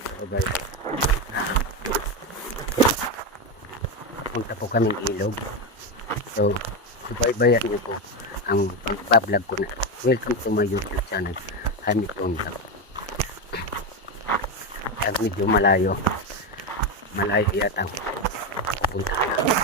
kaugay. Punta po kaming ilog. So, subaybayan niyo po ang pagbablog ko na. Welcome to my YouTube channel, Hamid Untak. At medyo malayo yata punta na.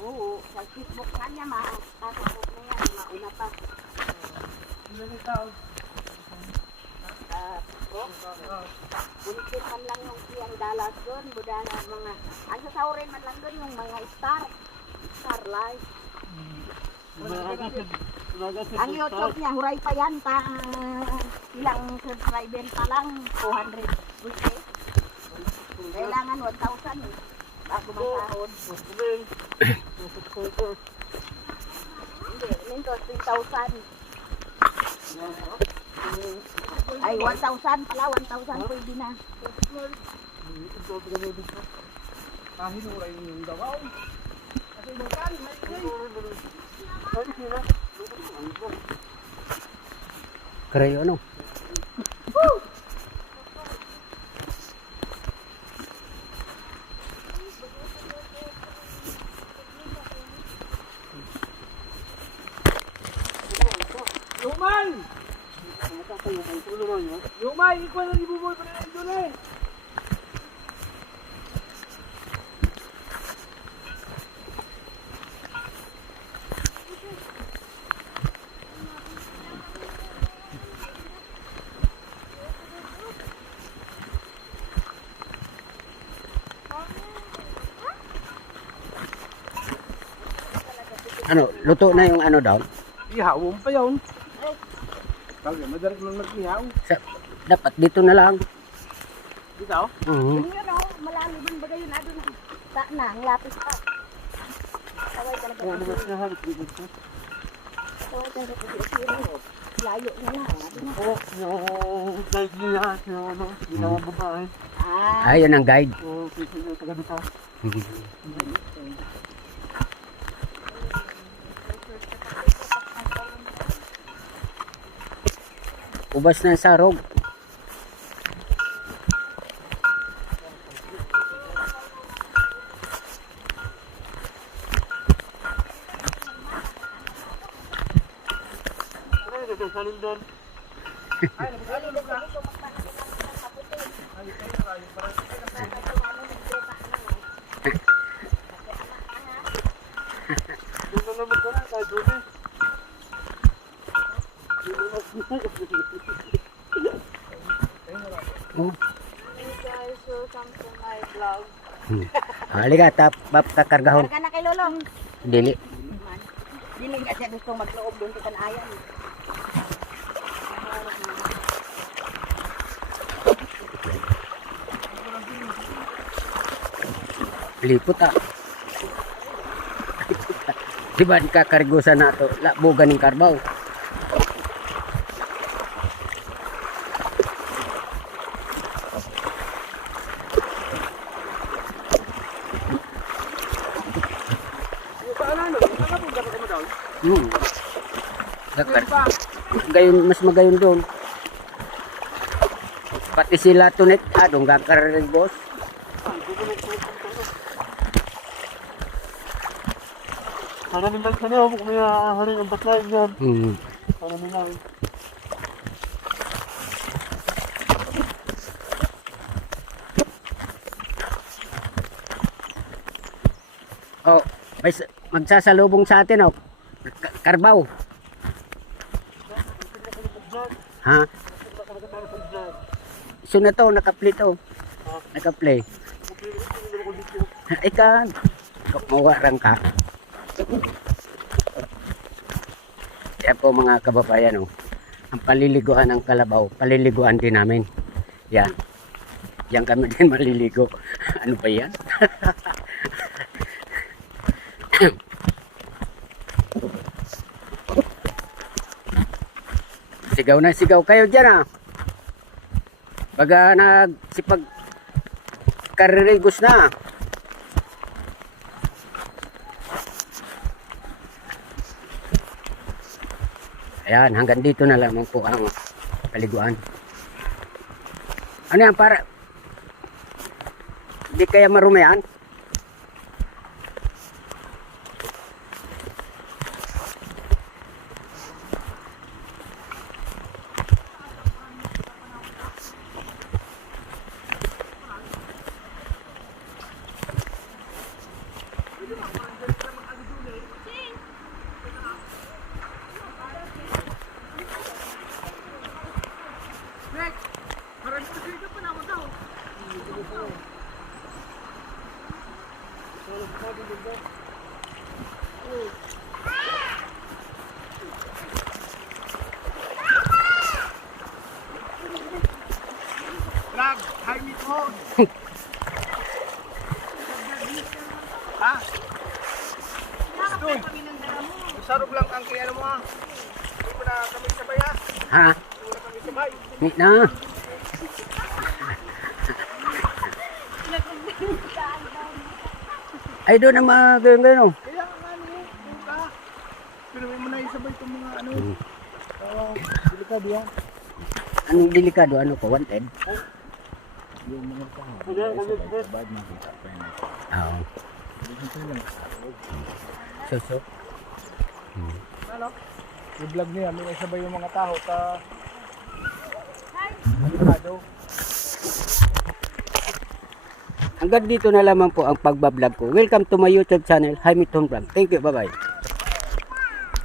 Oo, sa Facebook kanya makakapag na yan, mauna pa. Bulitin man lang yung siyang dalas doon, budana mga, ang sasaurin man lang doon yung mga starlight. Ang YouTube niya, huray pa yan, ilang subscriber pa lang, 200 rupees. Kailangan 1,000 eh. Bago masahod. Hindi, minto 3,000. Ay, 1,000 pala, 1,000 pwede na. Kahit uray yung dawaw. Kasi bukan, may Karayo ano? Lumay, ikaw na ibuboy pa rin doon eh. Ano, luto na yung ano daw? Ihawon pa yun. Kaya madalas lang mag-ihaw. Dapat dito na lang. Dito? Mhm. Yun o, malaliman ba kayo na doon? Na, ang lapis pa. Taway talaga. Taway talaga. Layo na lang. Yung guide niya, yung mga babae. Ayun ang guide. Taga dito. Ubas ng sarog. Oh. Guys, welcome to my vlog. Halika, kargahon. Karga na kay Lolong. Dili. Dili nga siya gusto magloob doon sa kanayan. Lipot ah. Diba kakargosan na to? Labogan ng karbaw. Gayon, mas magayon doon. Pati sila tunit, dong gakar boss. Maraming lang sana ako kung may haring ang baklain yan. Maraming lang. Oh, may magsasalubong sa atin oh. Karbaw. Ha? So na to, naka-play to. Naka-play. Ikan. Mawarang ka. Yan po mga kababayan, oh. Ang paliliguan ng kalabaw, paliliguan din namin. Yan. Yan kami din maliligo. Ano ba yan? Sigaw na sigaw kayo dyan, ah. Baga nagsipag karirigos na. Ayan, hanggang dito na lamang po ang paliguan. Ano yan, para hindi kaya marumi yan? Lag, hi meet mo. Ha? Doon. Sarog lang ang kaya mo ha. Hindi mo na kami sabay ha. Ha? Hindi mo na kami sabay. Ni na. Ay, doon na mga ganyan-ganyan. Kaya nga ano, doon ka. Pero may mo na isabay itong mga ano. Delikado yan. Anong delikado? Ano po? Wanted? Yung mga isabay, bad makita pa yun. Oo. So. I-vlog niya, may isabay yung mga tao ka. Delikado. Hanggang dito na lamang po ang pagbablog ko. Welcome to my YouTube channel, Jaime Tom Vlog. Thank you, bye-bye.